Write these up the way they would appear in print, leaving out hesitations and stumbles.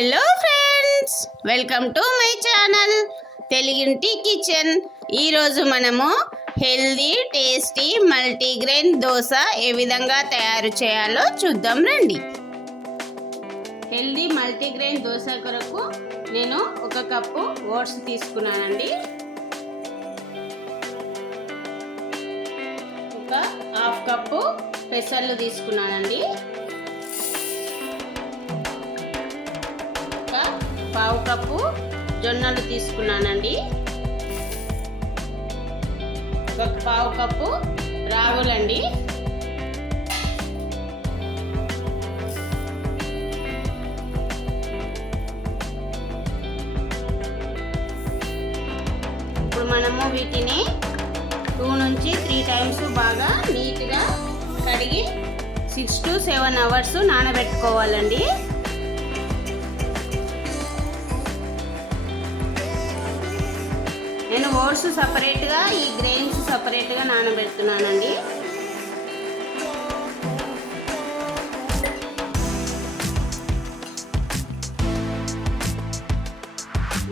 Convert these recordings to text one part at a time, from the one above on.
Hello friends, welcome to my channel తెలుగింటి kitchen. ఈరోజు మనము హెల్దీ టేస్టీ మల్టీగ్రెయిన్ దోశ ఏ విధంగా తయారు చేయాలో చూద్దాం రండి. హెల్దీ మల్టీగ్రెయిన్ దోశ కొరకు నేను 1 కప్పు ఓట్స్ తీసుకున్నానండి. 1/2 కప్పు పెసర్లు తీసుకున్నానండి. 1/4 కప్పు జొన్నలు తీసుకున్నానండి. 1/4 కప్పు రాగులండి. ఇప్పుడు మనము వీటిని 2 నుంచి 3 టైమ్స్ బాగా నీట్గా కడిగి 6 to 7 అవర్స్ నానబెట్టుకోవాలండి. నేను ఓట్స్ సపరేట్గా, ఈ గ్రెయిన్స్ సపరేట్గా నానబెడుతున్నానండి.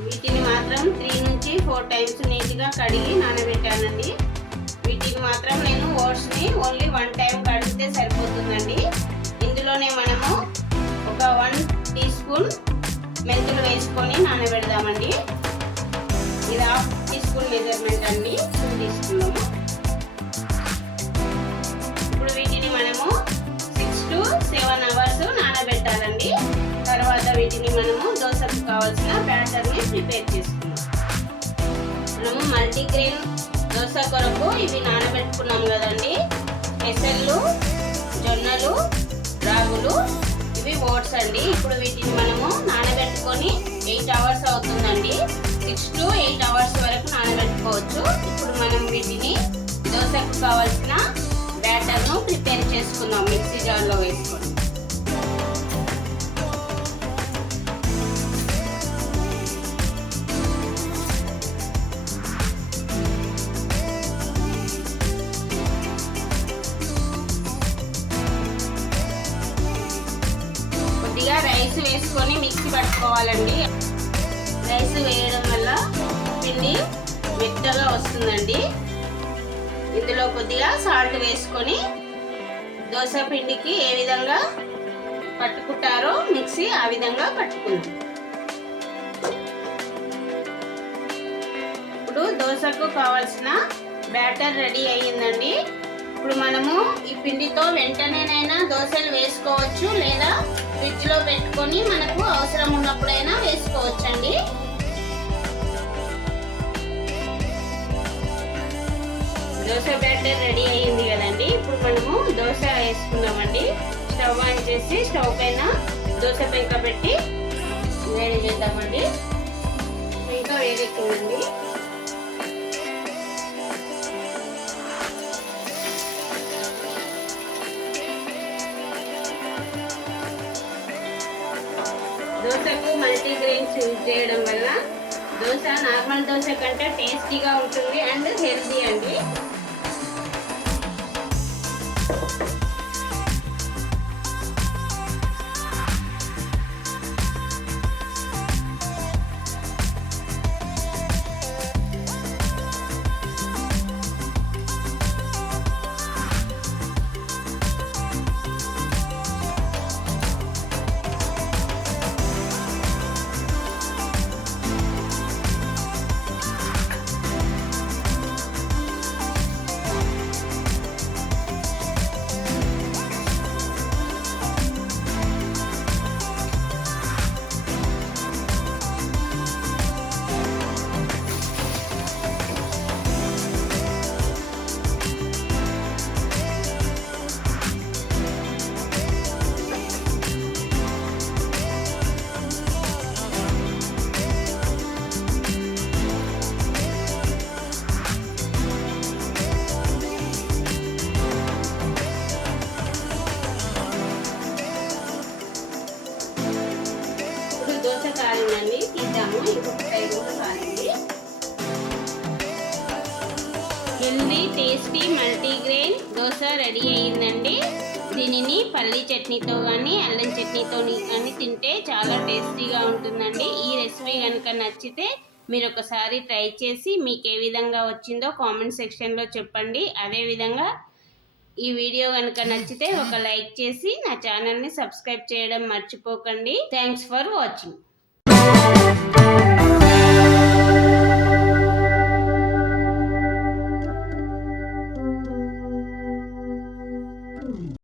వీటిని మాత్రం 3 నుంచి 4 టైమ్స్ నీట్గా కడిగి నానబెట్టానండి. వీటిని మాత్రం నేను ఓట్స్ని ఓన్లీ 1 టైం కడిగితే సరిపోతుందండి. ఇందులోనే మనము ఒక 1 టీ స్పూన్ మెంతులు వేసుకొని నానబెడదామండి. ఇది 1/2 టీ స్పూన్ మెజర్మెంట్ అండి, తీసుకున్నాము. ఇప్పుడు వీటిని మనము 6 to 7 అవర్స్ నానబెట్టాలండి. తర్వాత వీటిని మనము దోశకు కావాల్సిన బ్యాటర్ని ప్రిపేర్ చేసుకున్నాం. మనము మల్టీగ్రెయిన్ దోశ కొరకు ఇవి నానబెట్టుకున్నాం కదండి. పెసర్లు, జొన్నలు, రాగులు, ఇవి ఓట్స్ అండి. ఇప్పుడు వీటిని మనము నానబెట్టుకొని 8 అవర్స్ అవుతుందండి. 6 to 8 అవర్స్ వరకు నానబెట్టుకోవచ్చు. ఇప్పుడు మనం వీటిని దోశకు కావాల్సిన బ్యాటర్ను ప్రిపేర్ చేసుకుందాం మిక్సీ జార్లో వేసుకొని. కొద్దిగా రైస్ వేసుకొని మిక్సీ పట్టుకోవాలండి. రైస్ వేయడం వల్ల పిండి మెత్తగా వస్తుందండి. ఇందులో కొద్దిగా సాల్ట్ వేసుకొని దోశ పిండికి ఏ విధంగా పట్టుకుంటారో మిక్సీ ఆ విధంగా పట్టుకుందాం. ఇప్పుడు దోశకు కావాల్సిన బ్యాటర్ రెడీ అయ్యిందండి. ఇప్పుడు మనము ఈ పిండితో వెంటనేనైనా దోశలు వేసుకోవచ్చు, లేదా ఫ్రిడ్జ్లో పెట్టుకొని మనకు అవసరం ఉన్నప్పుడైనా వేసుకోవచ్చండి. దోశ బ్యాటర్ రెడీ అయ్యింది కదండి. ఇప్పుడు మనము దోశ వేసుకుందామండి. స్టవ్ ఆన్ చేసి స్టవ్ పైన దోశ పెంక పెట్టి వేడి చేద్దామండి. పెంక వేడెక్కిందండి. దోశకు మల్టీగ్రెయిన్స్ యూజ్ చేయడం వల్ల దోశ నార్మల్ దోశ కంటే టేస్టీగా ఉంటుంది అండ్ హెల్తీ అండి. దోశ కాలిందండి, తీద్దాము. ఇంకొక సైడ్ కూడా కాలింది. Healthy tasty multigrain dosa ready అయ్యిందండి. దీనిని పల్లీ చట్నీతో కానీ అల్లం చట్నీతో కానీ తింటే చాలా టేస్టీగా ఉంటుందండి. ఈ రెసిపీ కనుక నచ్చితే మీరు ఒకసారి ట్రై చేసి మీకు ఏ విధంగా వచ్చిందో కామెంట్ సెక్షన్లో చెప్పండి. అదేవిధంగా ఈ వీడియో కనుక నచ్చితే ఒక లైక్ చేసి నా ఛానల్ని సబ్స్క్రైబ్ చేయడం మర్చిపోకండి. Thanks for watching.